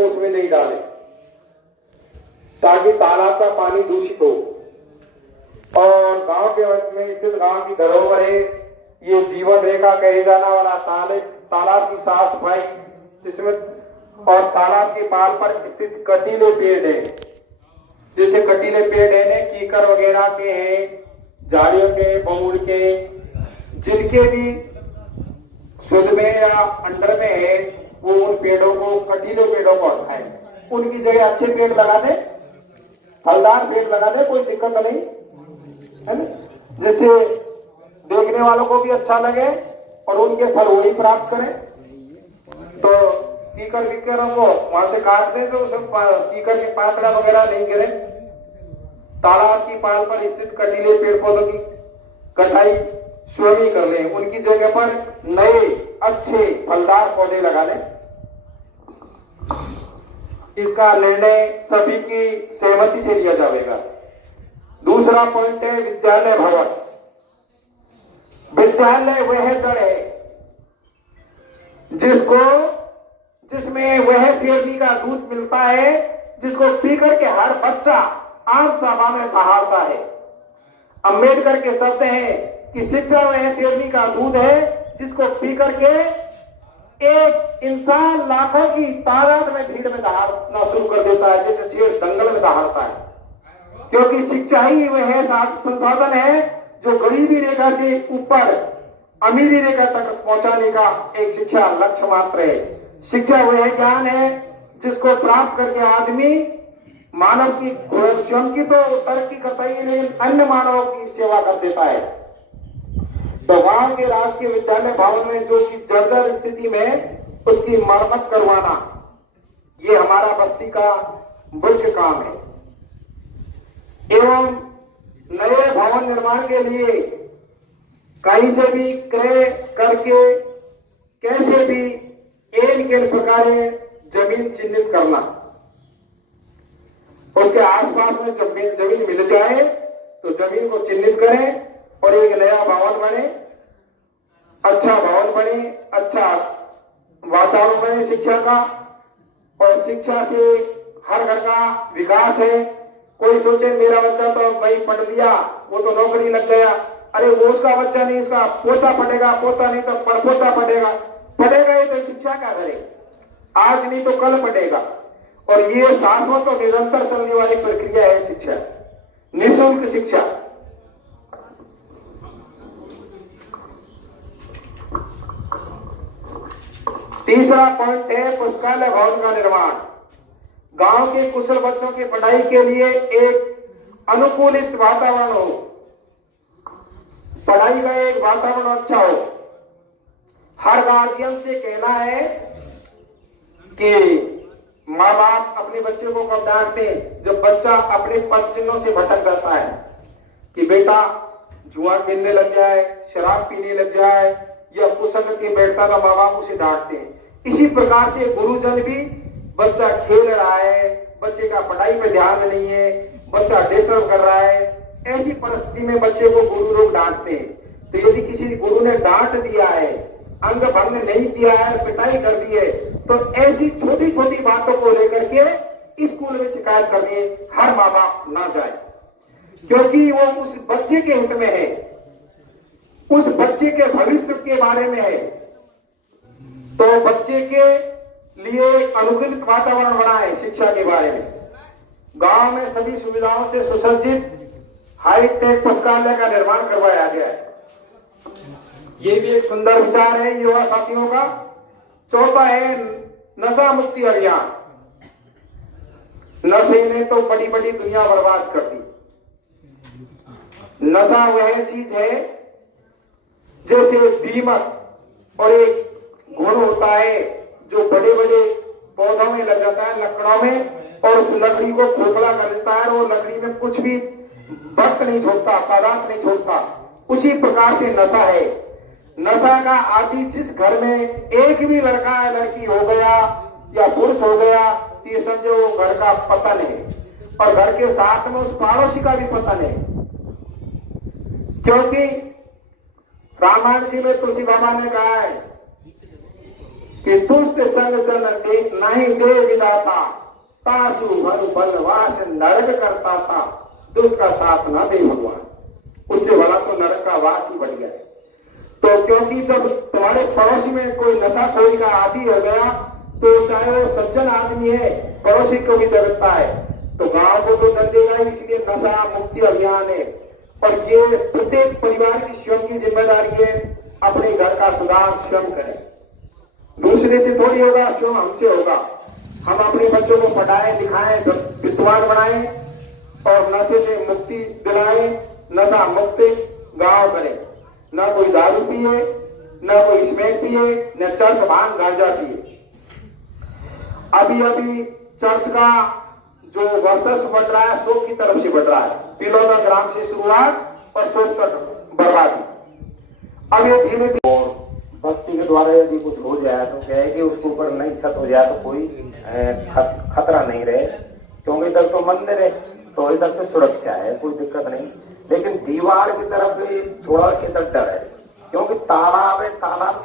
तो उसमें नहीं डालें ताकि तालाब का पानी दूषित हो। और गांव के में स्थित गांव की धरोहर ये जीवन रेखा कहे जाना वाला तालाब की साफ सफाई, जिसमें और तालाब के पाल पर स्थित कटीले पेड़ है, जैसे कटीले पेड़ है कीकर वगैरह के हैं, झाड़ियों के, बबूल के, जिनके भी शुद्ध में या अंडर में है, वो उन पेड़ों को, कटीले पेड़ों को हटाए, उनकी जगह अच्छे पेड़ लगा दे, फलदार पेड़ लगा दे, कोई दिक्कत नहीं है ना, जिससे देखने वालों को भी अच्छा लगे और उनके फल वही प्राप्त करें। तो कीकर विकरों को वहां से काट दें तो सब कीकर के पाकड़ा वगैरह नहीं गिरे। तालाब की पाल पर स्थित कटीले पेड़ पौधों की कटाई स्वयं ही कर लें, उनकी जगह पर नए अच्छे फलदार पौधे लगा लें। इसका निर्णय सभी की सहमति से लिया जाएगा। दूसरा पॉइंट है विद्यालय भवन। विद्यालय वह जड़ है जिसमें वह शेरनी का दूध मिलता है, जिसको पी करके हर बच्चा आम सभा में बहारता है। अंबेडकर के शब्द हैं कि शिक्षा वह शेरनी का दूध है जिसको पी करके एक इंसान लाखों की तादाद में भीड़ में दहाड़ना शुरू कर देता है, जैसे शेर दंगल में दहाड़ता है। क्योंकि शिक्षा ही वह संसाधन है जो गरीबी रेखा से ऊपर अमीरी रेखा तक पहुंचाने का एक शिक्षा लक्ष्य मात्र है। शिक्षा वह ज्ञान है जिसको प्राप्त करके आदमी मानव की स्वयं की तो तरक्की करता ही नहीं, अन्य मानवों की सेवा कर देता है। तो गांव के राजकीय विद्यालय भवन में जो कि जर्जर स्थिति में उसकी मरम्मत करवाना, ये हमारा बस्ती का मुख्य काम है। एवं नए भवन निर्माण के लिए कहीं से भी क्रय करके कैसे भी एक प्रकार जमीन चिन्हित करना, उसके आसपास में जमीन मिल जाए तो जमीन को चिन्हित करें और एक नया भवन बने, अच्छा भवन बने, अच्छा वातावरण बने शिक्षा का। और शिक्षा से हर घर का विकास है। कोई सोचे मेरा बच्चा तो भाई पढ़ लिया, वो तो नौकरी लग गया, अरे वो उसका बच्चा नहीं, उसका पोता पढ़ेगा, पोता नहीं तो पड़पोता पढ़ेगा, पढ़ेगा ही तो शिक्षा क्या करे, आज नहीं तो कल पढ़ेगा। और ये शाश्वत और निरंतर चलने वाली प्रक्रिया है शिक्षा, निःशुल्क शिक्षा। तीसरा पॉइंट है पुस्तकालय भवन का निर्माण। गांव के कुशल बच्चों की पढ़ाई के लिए एक अनुकूलित वातावरण हो, पढ़ाई का एक वातावरण अच्छा हो। हर गार्जियन से कहना है कि माँ बाप अपने बच्चे को कब डांटते जब बच्चा अपने पद चिन्हों से भटक जाता है, कि बेटा जुआ खेलने लग जाए, शराब पीने लग जाए या कुसंगति बैठता तो माँ बाप उसे डांटते हैं। इसी प्रकार से गुरुजन भी, बच्चा खेल रहा है, बच्चे का पढ़ाई पे ध्यान नहीं है, बच्चा डिस्टर्ब कर रहा है, ऐसी परिस्थिति में बच्चे को गुरु लोग डांटते हैं। तो यदि किसी गुरु ने डांट दिया है, अंग भंग नहीं किया है, पिटाई कर दी है, तो ऐसी छोटी छोटी बातों को लेकर के स्कूल में शिकायत करने हर माँ बाप ना जाए, क्योंकि वो उस बच्चे के हित में है, उस बच्चे के भविष्य के बारे में है। तो बच्चे के लिए अनुकूलित वातावरण बनाए शिक्षा के बारे में। गांव में सभी सुविधाओं से सुसज्जित हाईटेक पुस्तकालय का निर्माण करवाया गया है। ये भी एक सुंदर विचार है युवा साथियों का। चौथा है नशा मुक्ति अभियान। नशे ने तो बड़ी बड़ी दुनिया बर्बाद कर दी। नशा वह चीज है जैसे दीमक और एक गुण होता है जो बड़े बड़े पौधों में लग जाता है, लकड़ों में, और उस लकड़ी को खोखला कर देता है, वो लकड़ी में कुछ भी बर्त नहीं छोड़ता, पदार्थ नहीं छोड़ता। उसी प्रकार से नशा है। नशा का आदि जिस घर में एक भी लड़का या लड़की हो गया या पुरुष हो गया, ये समझो वो घर का पता नहीं, और घर के साथ में उस पड़ोसी का भी पता नहीं। क्योंकि रामायण जी में तुलसी बाबा ने कहा है कि दुष्ट संग जन नहीं दे विदाता, तासु भर बनवास नरक करता था, दुष्ट का साथ ना दे भगवान, उससे बड़ा तो नरक का वास ही बढ़ गया। तो क्योंकि जब तुम्हारे पड़ोस में कोई नशाखोरी का आदि हो गया तो चाहे वो सज्जन आदमी है, पड़ोसी को भी डरता है, तो गांव को तो डर देगा। इसलिए नशा मुक्ति अभियान है और ये प्रत्येक परिवार की स्वयं की जिम्मेदारी है, अपने घर का सुधार स्वयं करें, दूसरे से थोड़ी होगा, स्वयं हमसे होगा। हम अपने बच्चों को पढ़ाएं लिखाएं, विद्वान बनाएं और नशे से मुक्ति दिलाएं, नशा मुक्त गांव करें, न कोई दारू पिए, न कोई स्मैक पिए, न चर्च भांग गांजा पिए। अभी चर्च का जो वर्चस्व बढ़ रहा है शोक की तरफ से बढ़ रहा है, पिलौदा ग्राम से शुरुआत और शोक तक बर्बादी। अब ये धीरे धीरे बस्ती के द्वारा यदि कुछ हो जाए तो क्या है कि उसके ऊपर नई छत हो जाए तो कोई खतरा नहीं रहे, क्योंकि इधर तो मंदिर है तो इधर से सुरक्षा है, कोई दिक्कत नहीं। लेकिन दीवार की तरफ भी थोड़ा इधर डर है, क्योंकि तालाब है, तालाब